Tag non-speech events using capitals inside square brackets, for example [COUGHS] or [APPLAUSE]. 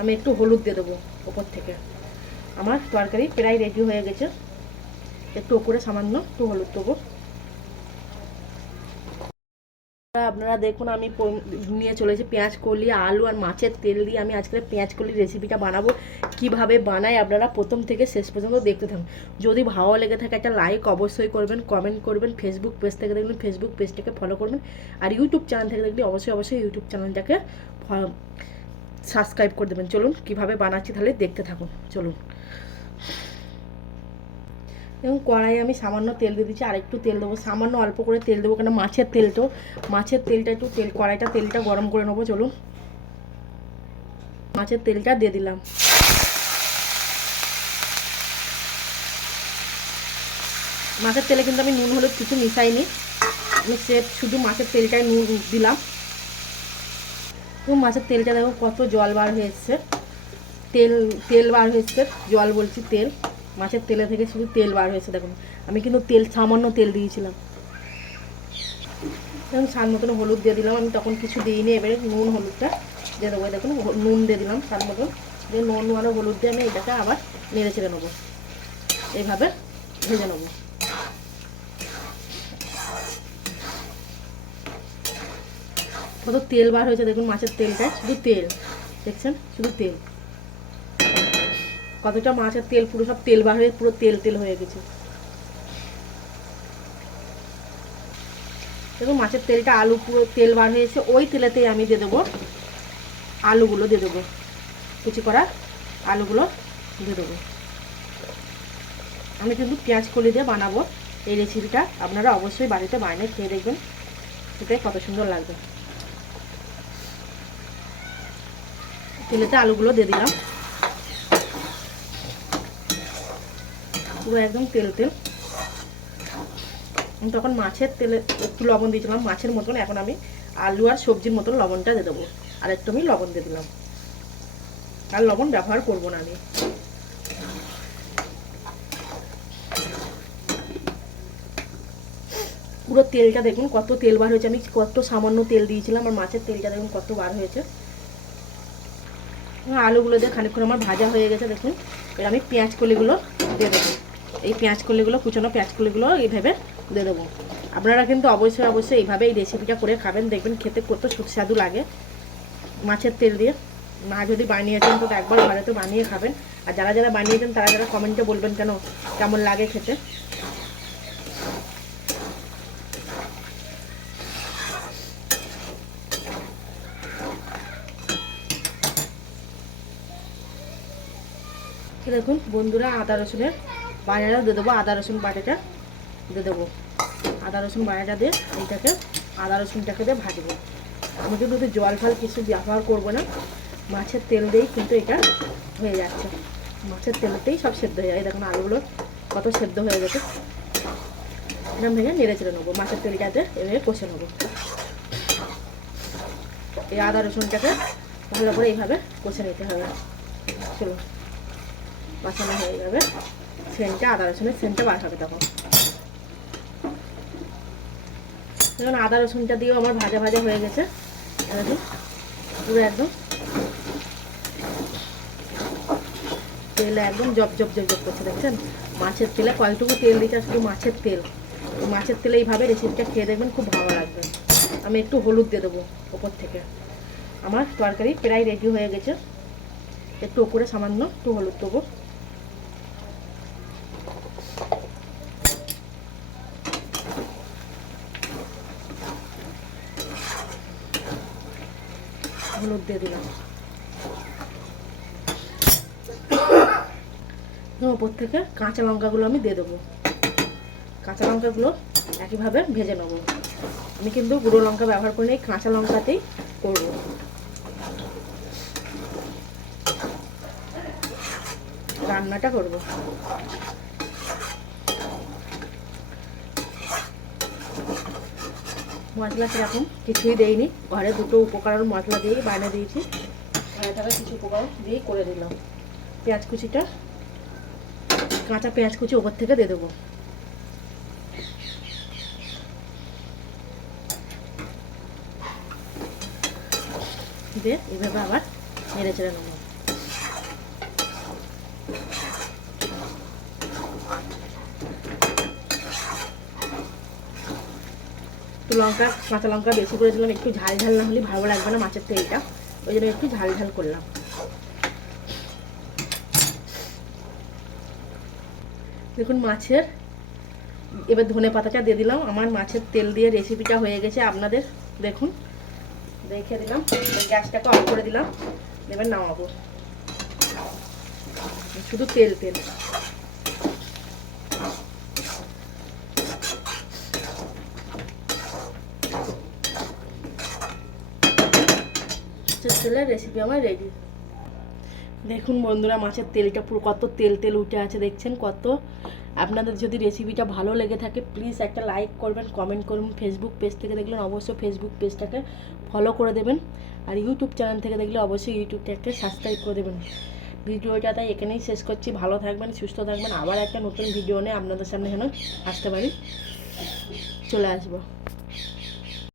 আমি একটু হলুদ দিয়ে দেবো ওপর থেকে। আমার তরকারি প্রায় রেডি হয়ে গেছে। একটু ওপরে সামান্য একটু হলুদ দেবো। আপনারা দেখুন, আমি নিয়ে চলেছি পেঁয়াজ কলি, আলু আর মাছের তেল দিয়ে আমি আজকে পেঁয়াজ কলির রেসিপিটা বানাবো। কীভাবে বানাই আপনারা প্রথম থেকে শেষ পর্যন্ত দেখতে থাকুন। যদি ভালো লেগে থাকে একটা লাইক অবশ্যই করবেন কমেন্ট করবেন ফেসবুক পেজ থেকে দেখবেন ফেসবুক পেজটাকে ফলো করবেন। আর ইউটিউব চ্যানেল থেকে দেখলে অবশ্যই অবশ্যই ইউটিউব চ্যানেলটাকে সাবস্ক্রাইব করে দেবেন। চলুন, কীভাবে বানাচ্ছি তাহলে দেখতে থাকুন। চলুন। এবং কড়াই আমি সামান্য তেল দিয়ে দিচ্ছি আর একটু তেল দেবো। সামান্য অল্প করে তেল দেবো কেন মাছের তেল তো। মাছের তেলটা একটু তেল, কড়াইটা তেলটা গরম করে নেব, চলুন। মাছের তেলটা দিয়ে দিলাম। মাছের তেলে কিন্তু আমি নুন, হলুদ কিছু মিশাইনি। আমি সে শুধু মাছের তেলটাই নুন দিলাম। এবং মাছের তেলটা দেখো কত জল বার হয়ে এসছে তেল তেল বার হয়েছে, জল বলছি তেল। মাছের তেলে থেকে শুধু তেল বার হয়েছে দেখুন আমি কিন্তু তেল, সামান্য তেল দিয়েছিলাম। এবং স্বাদ মতন হলুদ দিয়ে দিলাম। আমি তখন কিছু দিইনি, এবারে নুন, হলুদটা দিয়ে দেবো। দেখুন নুন দিয়ে দিলাম স্বাদ মতন। দিয়ে নুন আর হলুদ দিয়ে আমি এটাকে আবার নেড়ে চেড়ে নেব। এইভাবে ভেজে নেব। কত তেল বার হয়েছে দেখুন মাছের তেলটা শুধু তেল, দেখছেন? শুধু তেল। কতটা মাছের তেল, পুরো সব তেল বার হয়ে, পুরো তেল তেল হয়ে গেছে। দেখুন মাছের তেলটা আলু পুরো তেল বার হয়েছে, ওই তেলেতেই আমি দিয়ে দেবো আলুগুলো দিয়ে দেবো। কুচি করা আলুগুলো দিয়ে দেবো। আমি কিন্তু পেঁয়াজ কলি দিয়ে বানাবো এই রেসিপিটা আপনারা অবশ্যই বাড়িতে বানিয়ে খেয়ে দেখবেন। সেটাই কত সুন্দর লাগবে। তেলেতে আলুগুলো দিয়ে দিলাম। পুরো একদম তেল তেল। তখন মাছের তেলে একটু লবণ দিয়েছিলাম, মাছের মতন। এখন আমি আলু আর সবজির মতন লবণটা দিয়ে দেবো। আর একটু আমি লবণ দিয়ে দিলাম। আর লবণ ব্যবহার করব না আমি। পুরো তেলটা দেখুন, কত তেল বার হয়েছে। আমি কত সামান্য তেল দিয়েছিলাম, আর মাছের তেলটা দেখুন কত বার হয়েছে। আলুগুলো দিয়ে খানিকক্ষণ আমার ভাজা হয়ে গেছে, দেখুন। এবার আমি পেঁয়াজ কলিগুলো দিয়ে দেবো। এই পেঁয়াজ কলিগুলো, কুচানো পেঁয়াজ কলিগুলো এইভাবে দিয়ে দেবো। আপনারা কিন্তু অবশ্যই অবশ্যই এইভাবে এই রেসিপিটা করে খাবেন, দেখবেন খেতে কত সুস্বাদু লাগে মাছের তেল দিয়ে। মা যদি বানিয়েছেন, তো একবার ঘরে তো বানিয়ে খাবেন। আর যারা যারা বানিয়েছেন, তারা যারা কমেন্টে বলবেন কেন, কেমন লাগে খেতে? দেখুন, বন্ধুরা আদা রসুনের বাটাটা দিয়ে দেবো। আদা রসুন বাটাটা দিয়ে দেবো। আদা রসুন বাটাটা দিয়ে এইটাকে, আদা রসুনটাকে দিয়ে ভাজবো। আমি কিন্তু জল ফল কিছু ব্যবহার করব না। মাছের তেল দিয়েই কিন্তু এটা হয়ে যাচ্ছে। মাছের তেলতেই সব সেদ্ধ হয়ে যায়। দেখুন আলুগুলো কত সেদ্ধ হয়ে গেছে। এরকম ভেঙে নেড়ে চেড়ে নেব। মাছের তেলটাতে এভাবে কষে নেব। এই আদা রসুনটাকে ভালো করে এইভাবে কষে নিতে হবে। চলো বাসানো হয়ে যাবে। সেন্টটা আদা রসুনের সেন্টটা বার হবে তখন দেখুন, আদা রসুনটা দিয়েও আমার ভাজা ভাজা হয়ে গেছে। পুরো একদম তেল একদম জব জব জব জব করছে, দেখছেন? মাছের তেলে কয়টুকু তেল দিচ্ছে শুধু মাছের তেল। মাছের তেলে এইভাবে রেসিপিটা খেয়ে দেখবেন খুব ভালো লাগবে। আমি একটু হলুদ দিয়ে দেবো ওপর থেকে। আমার তরকারি প্রায় রেডি হয়ে গেছে। একটু উপরে সামান্য একটু হলুদ দেবো। হলুদ দিয়ে দিলাম। [COUGHS] ওপর থেকে কাঁচা লঙ্কাগুলো আমি দিয়ে দেবো। কাঁচা লঙ্কাগুলো একইভাবে ভেজে নেব। আমি কিন্তু গুঁড়ো লঙ্কা ব্যবহার করি এই কাঁচা লঙ্কাতেই করব। রান্নাটা করব। মশলা সেরকম কিছুই দেইনি। ঘরে দুটো উপকরণ মশলা দিয়েই বানিয়ে দিয়েছি। ঘরে থাকা কিছু উপকরণ দিয়েই করে দিলাম। পেঁয়াজ কুচিটা, কাঁচা পেঁয়াজ কুচি ওপর থেকে দিয়ে দেবো। দিয়ে এভাবে আবার নেড়ে চেড়ে নেব। একটু লঙ্কা, কাঁচা লঙ্কা বেশি করে দিলাম, একটু ঝাল ঝাল না হলে ভালো লাগবে না মাছের তেলটা। ওই জন্য একটু ঝাল ঝাল করলাম। দেখুন মাছের, এবার ধনে পাতাটা দিয়ে দিলাম। আমার মাছের তেল দিয়ে রেসিপিটা হয়ে গেছে আপনাদের। দেখুন, দেখে দিলাম গ্যাসটাকে অফ করে দিলাম। এবার নামাবো। শুধু তেল তেল। তেলের রেসিপি আমার রেডি দেখুন বন্ধুরা, মাছের তেলটা পুরো কত তেল তেল উঠে আছে, দেখছেন কত? আপনাদের যদি রেসিপিটা ভালো লেগে থাকে প্লিজ একটা লাইক করবেন কমেন্ট করবেন ফেসবুক পেজ থেকে দেখলেন, অবশ্যই ফেসবুক পেজটাকে ফলো করে দেবেন। আর ইউটিউব চ্যানেল থেকে দেখলে অবশ্যই ইউটিউবটাকে সাবস্ক্রাইব করে দেবেন। ভিডিওটা তাই এখানেই শেষ করছি। ভালো থাকবেন, সুস্থ থাকবেন। আবার একটা নতুন ভিডিও নিয়ে আপনাদের সামনে যেন আসতে পারি। চলে আসব।